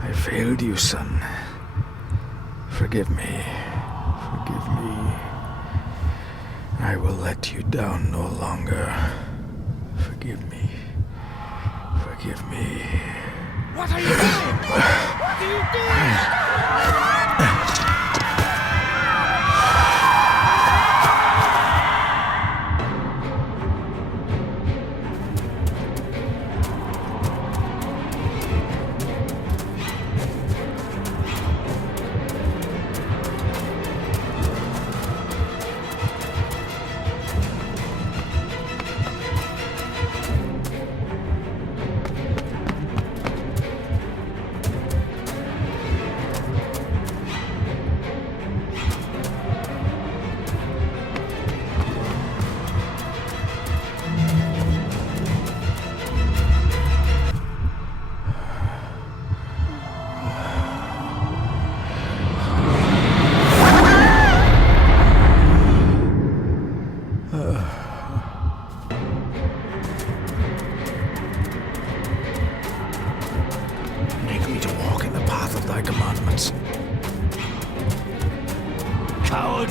I failed you, son. Forgive me. Forgive me. I will let you down no longer. Forgive me. Forgive me. What are you doing? What are you doing? Make me to walk in the path of thy commandments. Coward!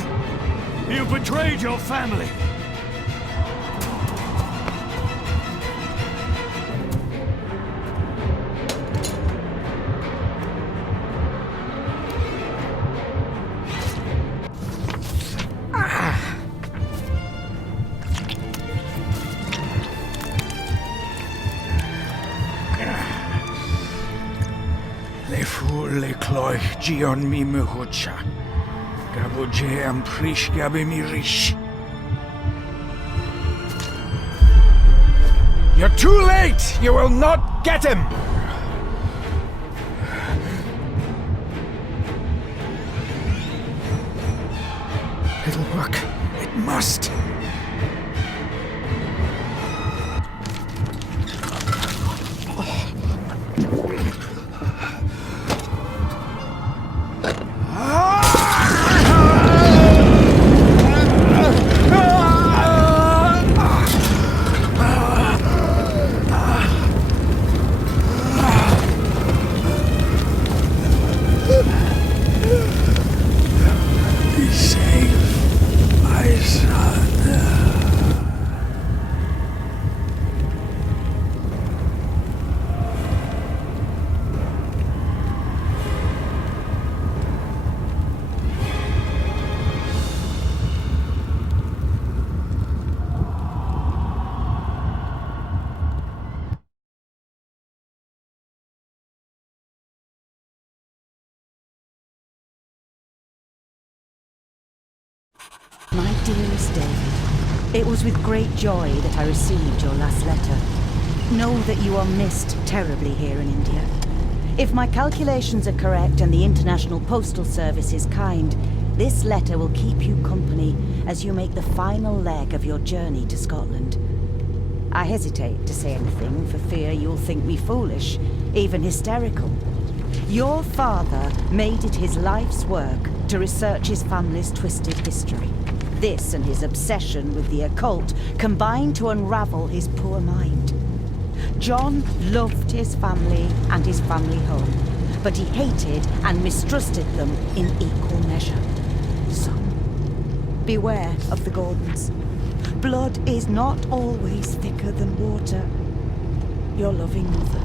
You betrayed your family! Le fur le cloich gion mi muhucha. Gaboje am prish gabe mi rish. You're too late! You will not get him! It'll work. It must. Be safe, my son. My dearest David, it was with great joy that I received your last letter. Know that you are missed terribly here in India. If my calculations are correct and the International Postal Service is kind, this letter will keep you company as you make the final leg of your journey to Scotland. I hesitate to say anything for fear you'll think me foolish, even hysterical. Your father made it his life's work to research his family's twisted history. This and his obsession with the occult combined to unravel his poor mind. John loved his family and his family home, but he hated and mistrusted them in equal measure. Son, beware of the Gordons. Blood is not always thicker than water. Your loving mother.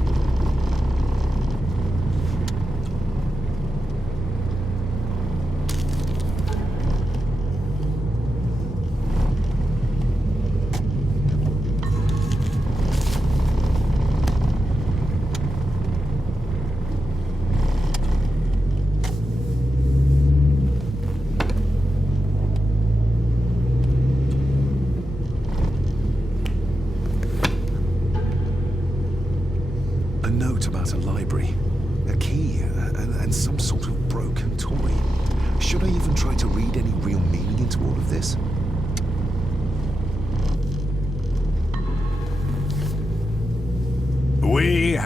A note about a library, a key, and some sort of broken toy. Should I even try to read any real meaning into all of this?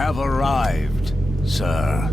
have arrived, sir.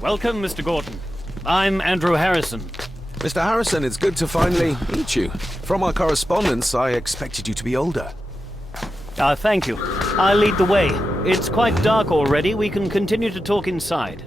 Welcome, Mr. Gordon. I'm Andrew Harrison. Mr. Harrison, it's good to finally meet you. From our correspondence, I expected you to be older. Thank you. I'll lead the way. It's quite dark already. We can continue to talk inside.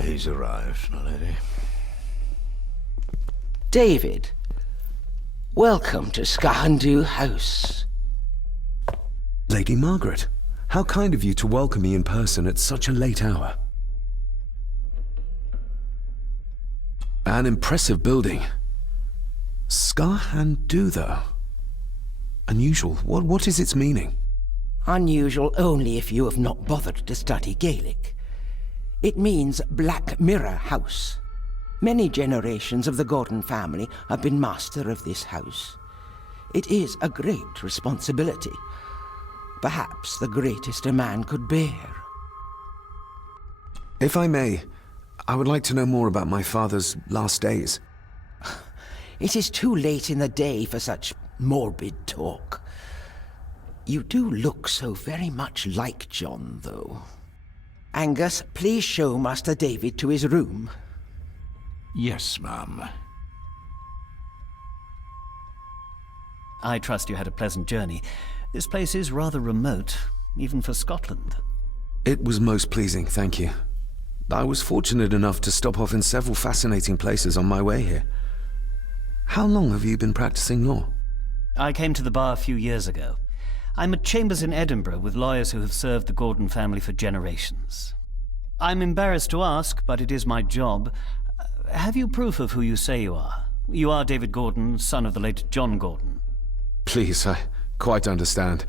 He's arrived, my lady. David, welcome to Skahandu House. Lady Margaret, how kind of you to welcome me in person at such a late hour. An impressive building. Skahandu, though. Unusual. What is its meaning? Unusual only if you have not bothered to study Gaelic. It means Black Mirror House. Many generations of the Gordon family have been master of this house. It is a great responsibility. Perhaps the greatest a man could bear. If I may, I would like to know more about my father's last days. It is too late in the day for such morbid talk. You do look so very much like John, though. Angus, please show Master David to his room. Yes, ma'am. I trust you had a pleasant journey. This place is rather remote, even for Scotland. It was most pleasing, thank you. I was fortunate enough to stop off in several fascinating places on my way here. How long have you been practicing law? I came to the bar a few years ago. I'm at chambers in Edinburgh with lawyers who have served the Gordon family for generations. I'm embarrassed to ask, but it is my job. Have you proof of who you say you are? You are David Gordon, son of the late John Gordon. Please, I quite understand.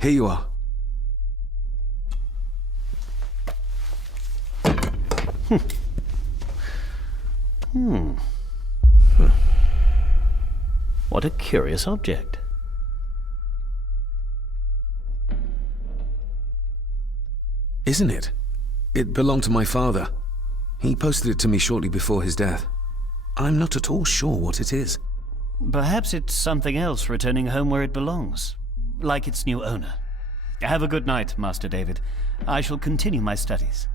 Here you are. What a curious object. Isn't it? It belonged to my father. He posted it to me shortly before his death. I'm not at all sure what it is. Perhaps it's something else returning home where it belongs, like its new owner. Have a good night, Master David. I shall continue my studies.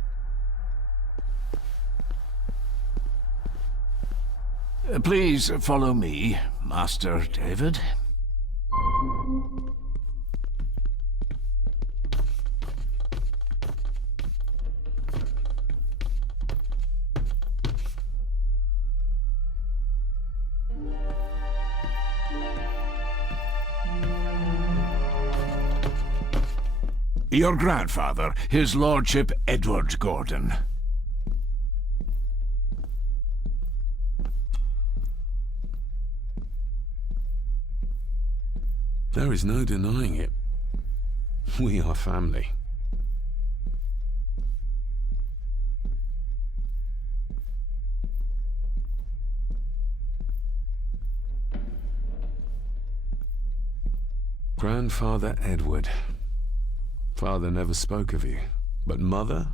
Please follow me, Master David. Your grandfather, his lordship Edward Gordon. There is no denying it. We are family. Grandfather Edward. Father never spoke of you, but mother?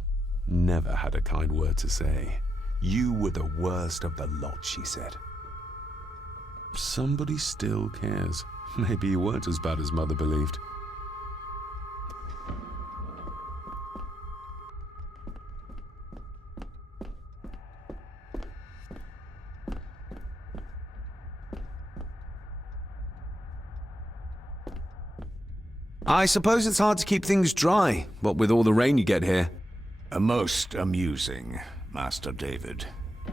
never had a kind word to say. You were the worst of the lot, she said. Somebody still cares. Maybe you weren't as bad as Mother believed. I suppose it's hard to keep things dry, what with all the rain you get here. Most amusing, Master David.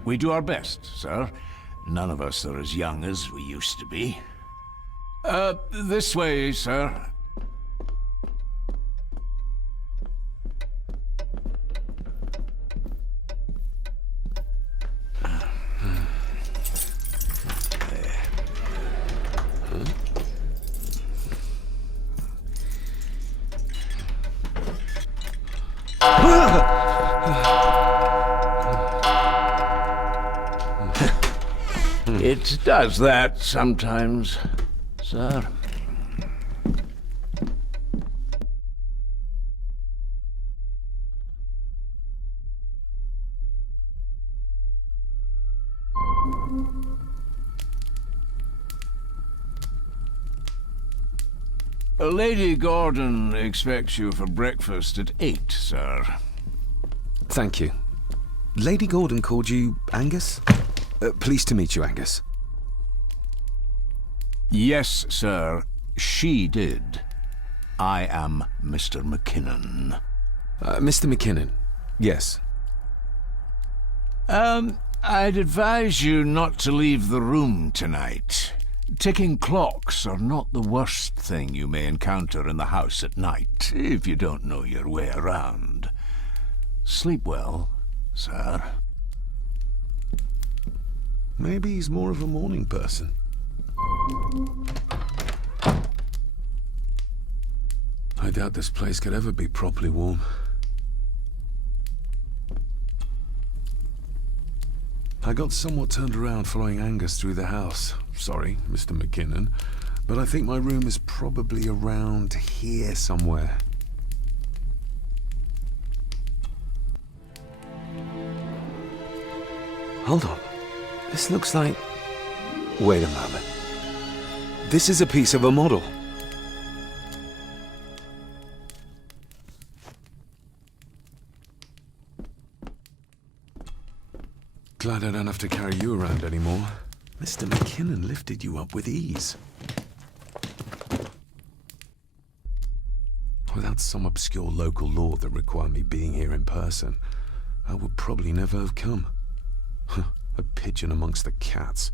We do our best, sir. None of us are as young as we used to be. This way, sir. It does that sometimes, sir. Lady Gordon expects you for breakfast at 8, sir. Thank you. Lady Gordon called you Angus? Pleased to meet you, Angus. Yes, sir. She did. I am Mr. McKinnon. Mr. McKinnon, yes. I'd advise you not to leave the room tonight. Ticking clocks are not the worst thing you may encounter in the house at night, if you don't know your way around. Sleep well, sir. Maybe he's more of a morning person. I doubt this place could ever be properly warm. I got somewhat turned around following Angus through the house. Sorry, Mr. McKinnon, but I think my room is probably around here somewhere. Hold on. This looks like... Wait a moment. This is a piece of a model. Glad I don't have to carry you around anymore. Mr. McKinnon lifted you up with ease. Without some obscure local law that required me being here in person, I would probably never have come. A pigeon amongst the cats.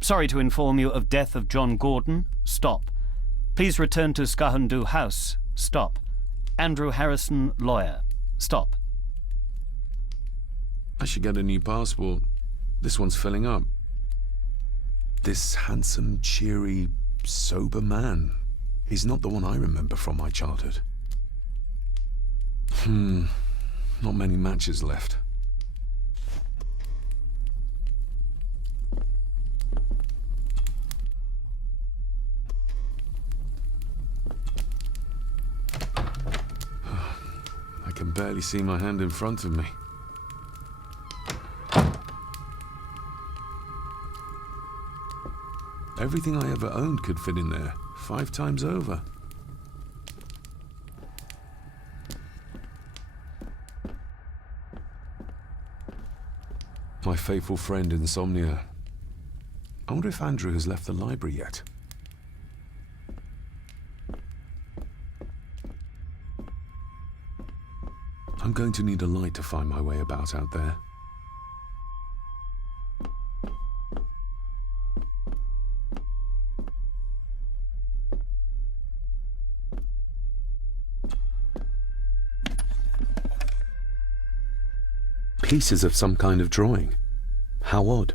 Sorry to inform you of death of John Gordon. Stop. Please return to Skahandu House. Stop. Andrew Harrison, lawyer. Stop. I should get a new passport. This one's filling up. This handsome, cheery, sober man is not the one I remember from my childhood. Not many matches left. I can barely see my hand in front of me. Everything I ever owned could fit in there, 5 times over. My faithful friend Insomnia. I wonder if Andrew has left the library yet. I'm going to need a light to find my way about out there. Pieces of some kind of drawing. How odd.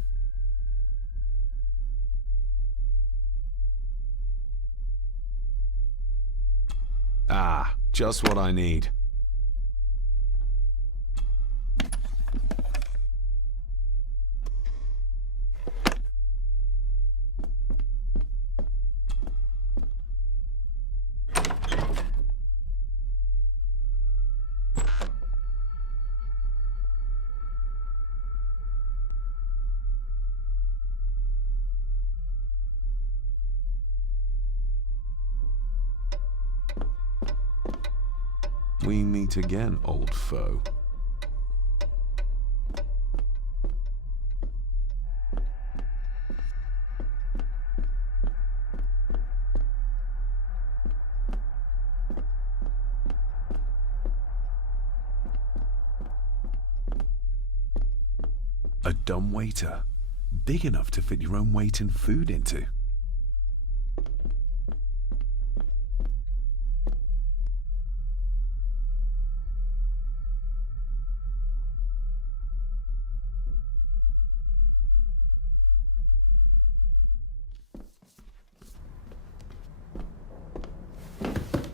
Ah, just what I need. We meet again, old foe. A dumb waiter, big enough to fit your own weight and food into.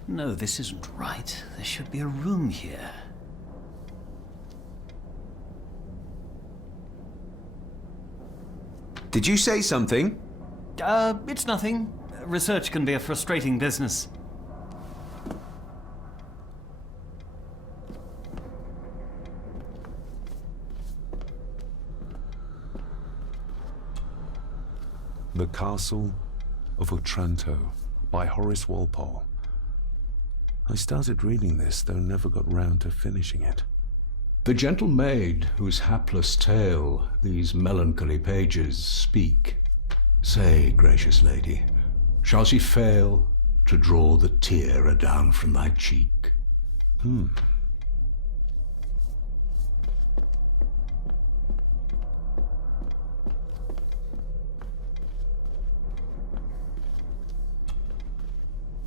No, this isn't right. There should be a room here. Did you say something? It's nothing. Research can be a frustrating business. The Castle of Otranto by Horace Walpole. I started reading this, though never got round to finishing it. The gentle maid whose hapless tale these melancholy pages speak, say, gracious lady, shall she fail to draw the tear adown from thy cheek?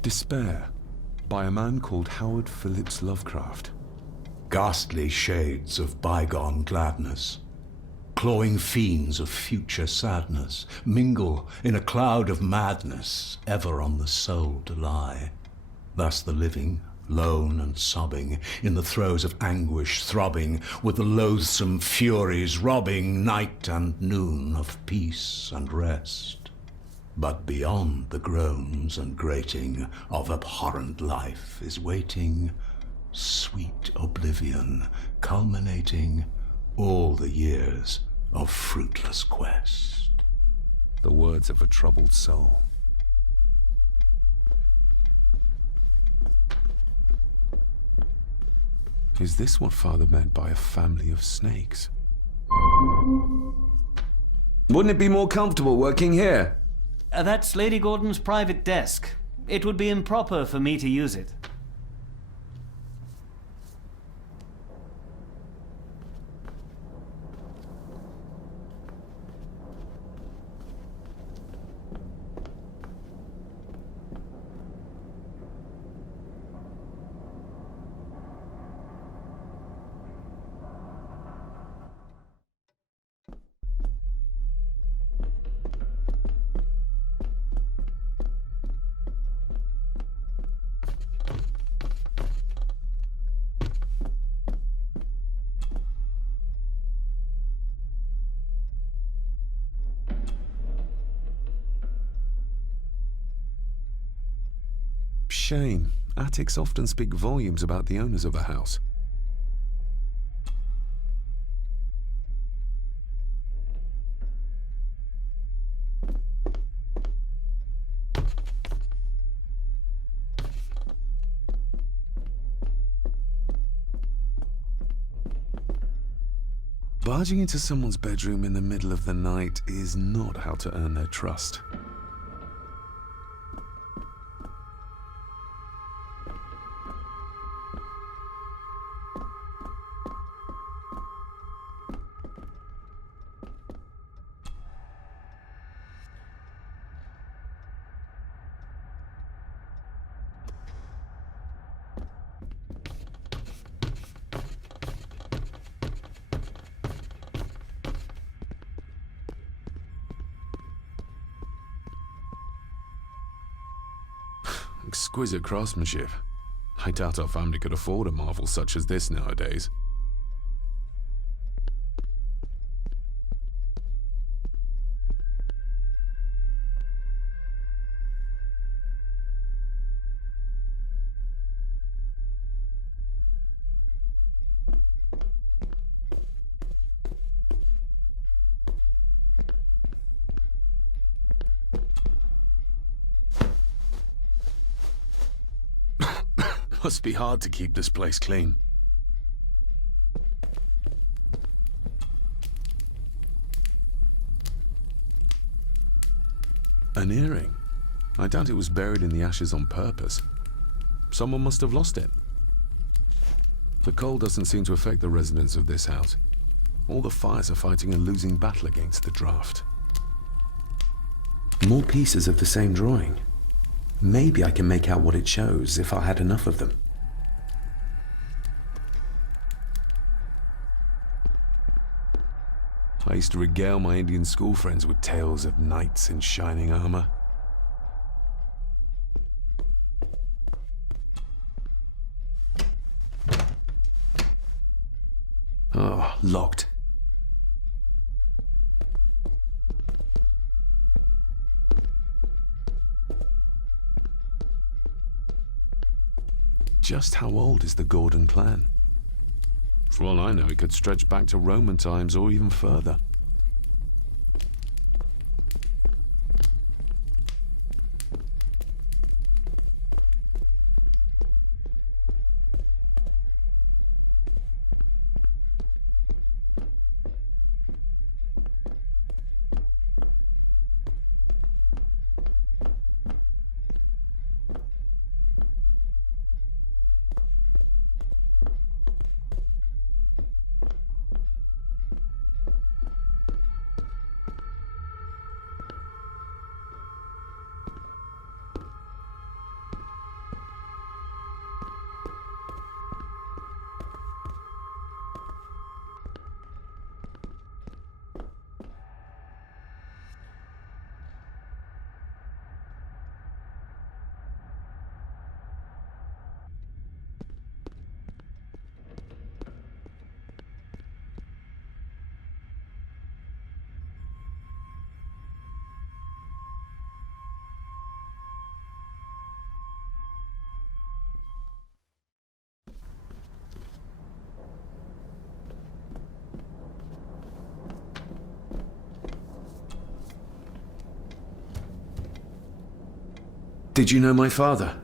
Despair, by a man called Howard Phillips Lovecraft. Ghastly shades of bygone gladness, clawing fiends of future sadness, mingle in a cloud of madness, ever on the soul to lie. Thus the living, lone and sobbing, in the throes of anguish throbbing, with the loathsome furies robbing night and noon of peace and rest. But beyond the groans and grating of abhorrent life is waiting sweet oblivion, culminating all the years of fruitless quest. The words of a troubled soul. Is this what Father meant by a family of snakes? Wouldn't it be more comfortable working here? That's Lady Gordon's private desk. It would be improper for me to use it. Shame. Attics often speak volumes about the owners of a house. Barging into someone's bedroom in the middle of the night is not how to earn their trust. Exquisite craftsmanship. I doubt our family could afford a marvel such as this nowadays. Must be hard to keep this place clean. An earring. I doubt it was buried in the ashes on purpose. Someone must have lost it. The cold doesn't seem to affect the residents of this house. All the fires are fighting a losing battle against the draft. More pieces of the same drawing. Maybe I can make out what it shows if I had enough of them. I used to regale my Indian school friends with tales of knights in shining armor. Oh, locked. Just how old is the Gordon clan? For all I know, it could stretch back to Roman times or even further. Did you know my father?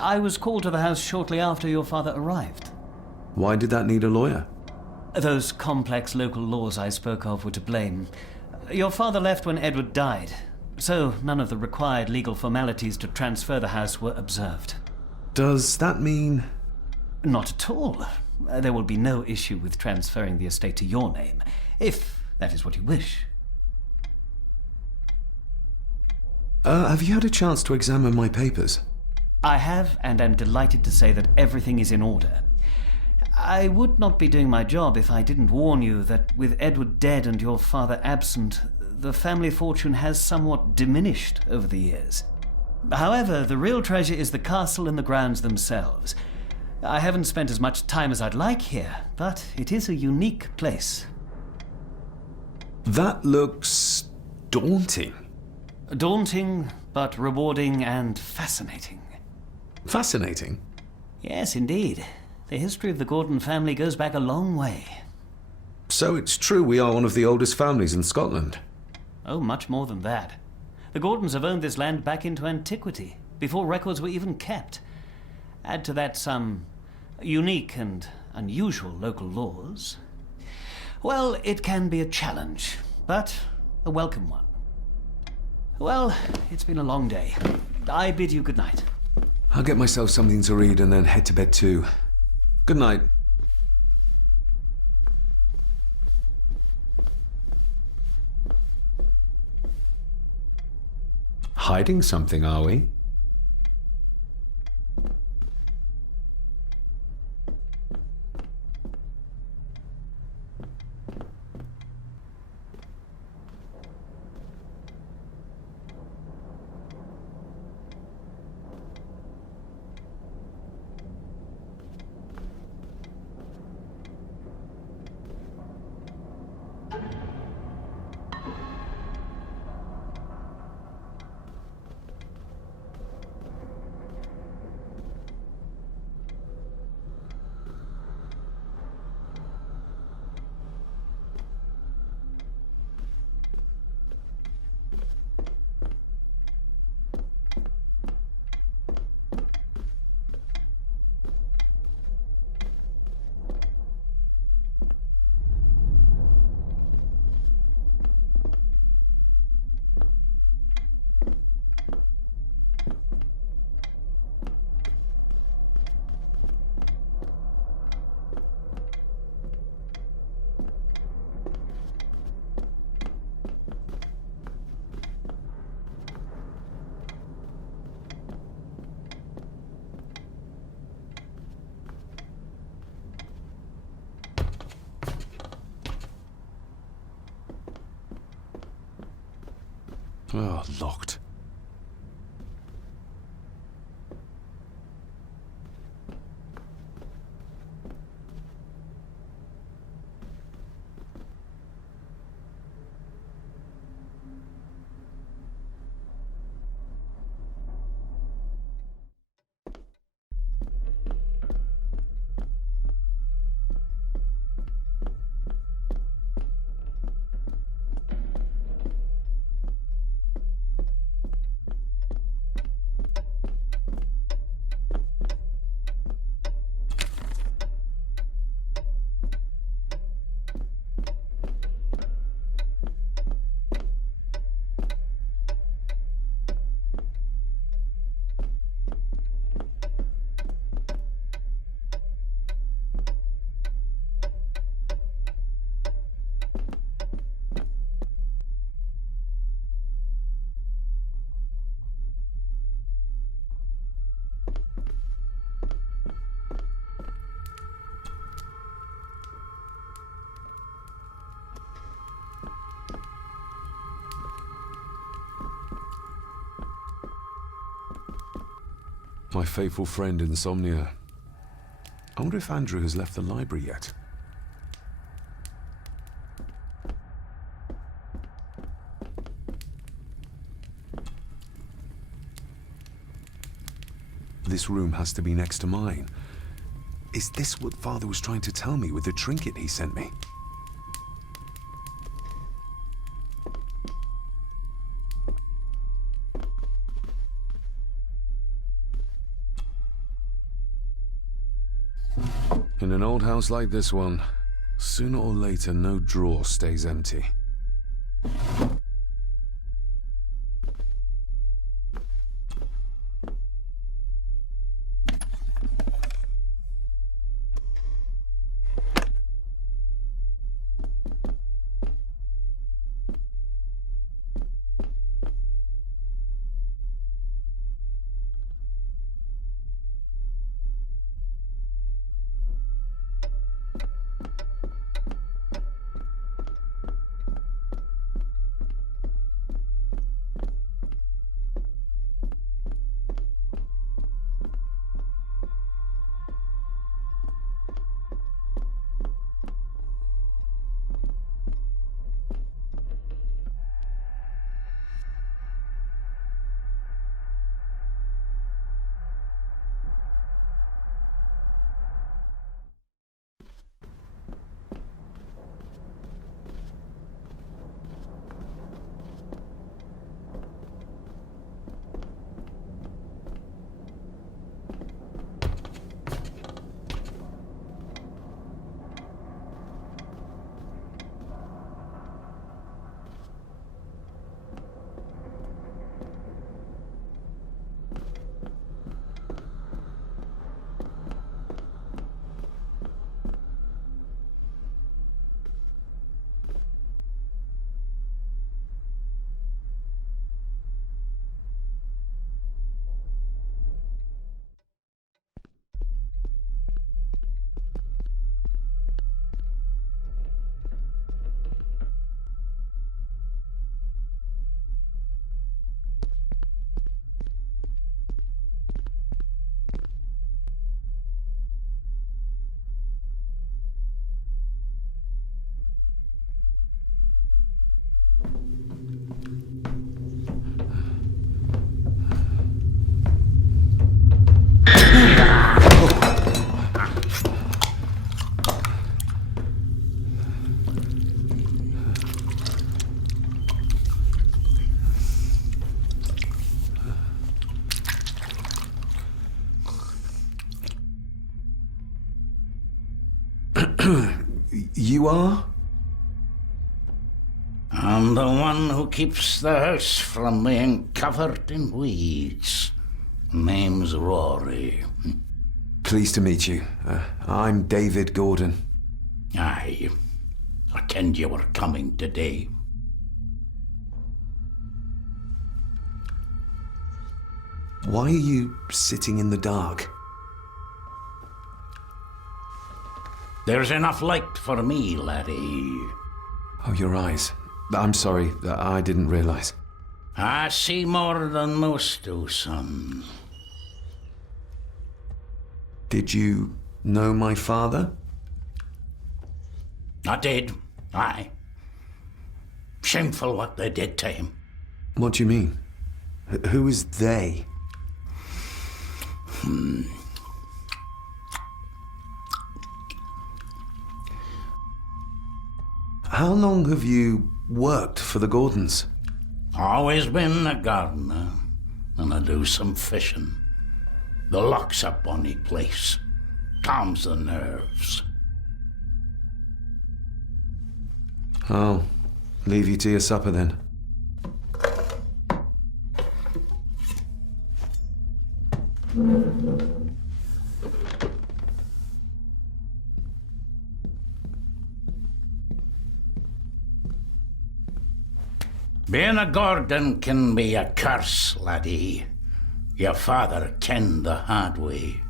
I was called to the house shortly after your father arrived. Why did that need a lawyer? Those complex local laws I spoke of were to blame. Your father left when Edward died, so none of the required legal formalities to transfer the house were observed. Does that mean... Not at all. There will be no issue with transferring the estate to your name, if that is what you wish. Have you had a chance to examine my papers? I have, and am delighted to say that everything is in order. I would not be doing my job if I didn't warn you that with Edward dead and your father absent, the family fortune has somewhat diminished over the years. However, the real treasure is the castle and the grounds themselves. I haven't spent as much time as I'd like here, but it is a unique place. That looks... daunting. Daunting, but rewarding and fascinating. Fascinating? Yes, indeed. The history of the Gordon family goes back a long way. So it's true we are one of the oldest families in Scotland? Oh, much more than that. The Gordons have owned this land back into antiquity, before records were even kept. Add to that some unique and unusual local laws. Well, it can be a challenge, but a welcome one. Well, it's been a long day. I bid you good night. I'll get myself something to read and then head to bed too. Good night. Hiding something, are we? Oh, locked. My faithful friend Insomnia. I wonder if Andrew has left the library yet. This room has to be next to mine. Is this what Father was trying to tell me with the trinket he sent me? In an old house like this one, sooner or later no drawer stays empty. You are? I'm the one who keeps the house from being covered in weeds. Name's Rory. Pleased to meet you. I'm David Gordon. Aye. I kenned you were coming today. Why are you sitting in the dark? There's enough light for me, laddie. Oh, your eyes. I'm sorry, I didn't realize. I see more than most do, son. Did you know my father? I did, aye. Shameful what they did to him. What do you mean? Who is they? How long have you worked for the Gordons? Always been a gardener, and I do some fishing. The lock's a bonny place. Calms the nerves. I'll leave you to your supper then. Being a Gordon can be a curse, laddie. Your father kenned the hard way.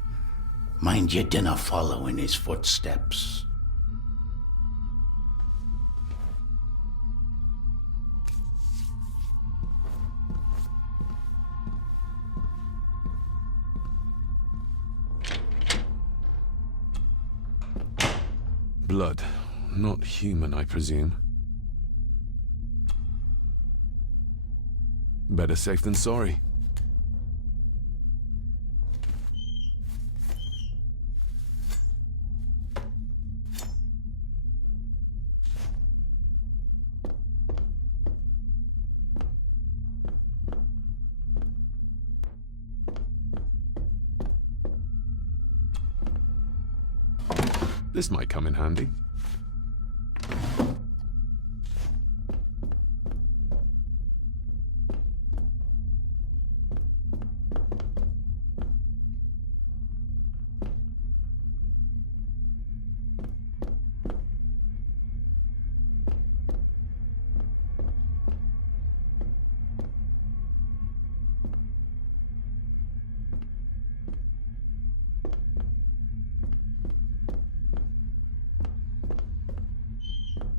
Mind you dinna follow in his footsteps. Blood. Not human, I presume. Better safe than sorry. This might come in handy.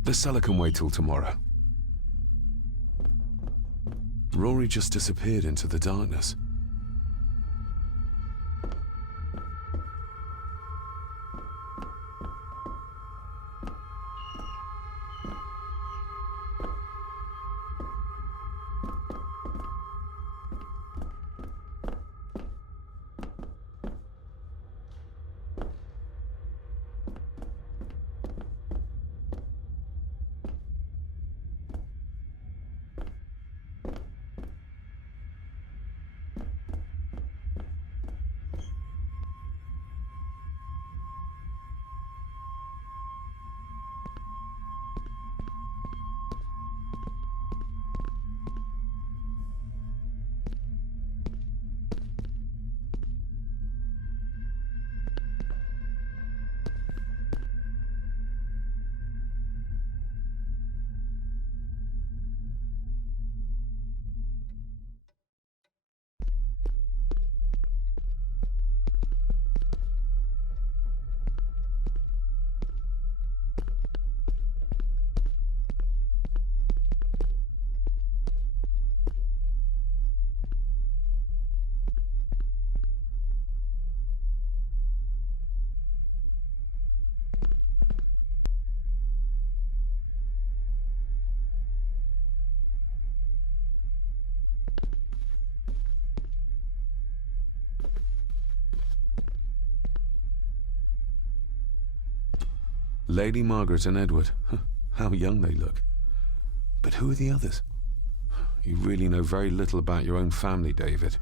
The cellar can wait till tomorrow. Rory just disappeared into the darkness. Lady Margaret and Edward. How young they look. But who are the others? You really know very little about your own family, David.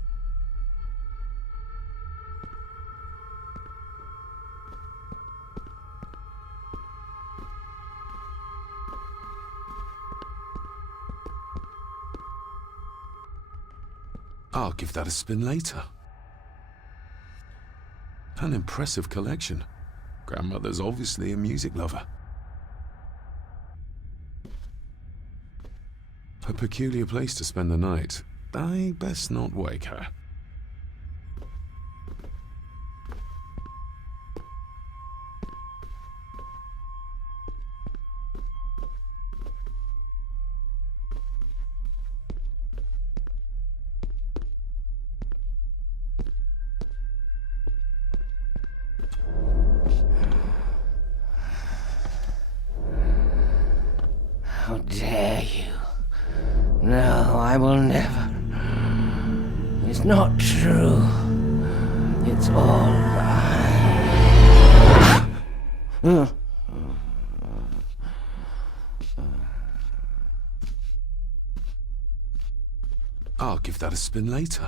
I'll give that a spin later. An impressive collection. Grandmother's obviously a music lover. A peculiar place to spend the night. I best not wake her. I will never. It's not true. It's all lie. I'll give that a spin later.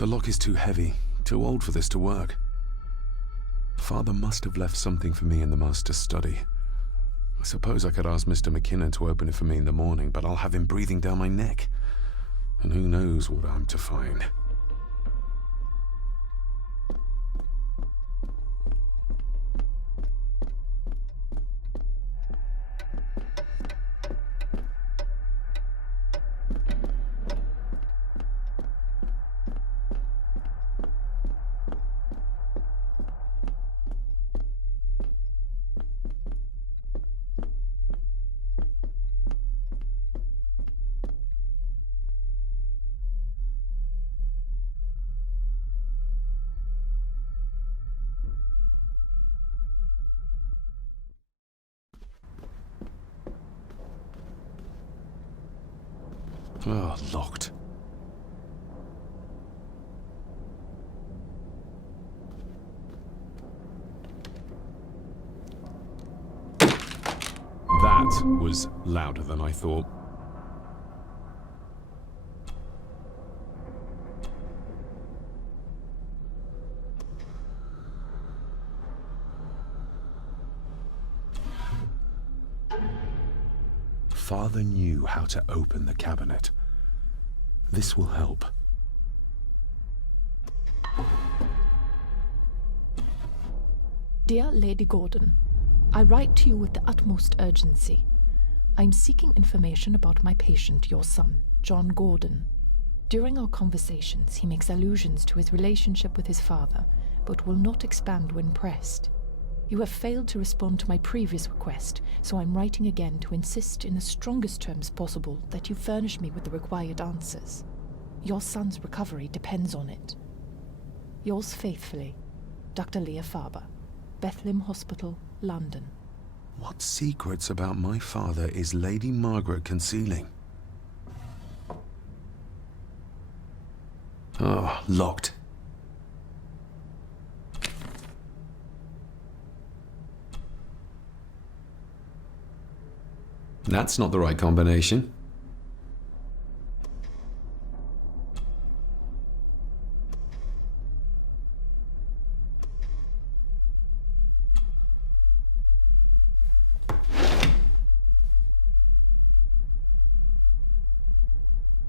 The lock is too heavy, too old for this to work. Father must have left something for me in the master's study. I suppose I could ask Mr. McKinnon to open it for me in the morning, but I'll have him breathing down my neck. And who knows what I'm to find. Oh, locked. That was louder than I thought. Father knew how to open the cabinet. This will help. Dear Lady Gordon, I write to you with the utmost urgency. I'm seeking information about my patient, your son, John Gordon. During our conversations, he makes allusions to his relationship with his father, but will not expand when pressed. You have failed to respond to my previous request, so I'm writing again to insist in the strongest terms possible that you furnish me with the required answers. Your son's recovery depends on it. Yours faithfully, Dr. Leah Faber, Bethlehem Hospital, London. What secrets about my father is Lady Margaret concealing? Oh, locked. That's not the right combination.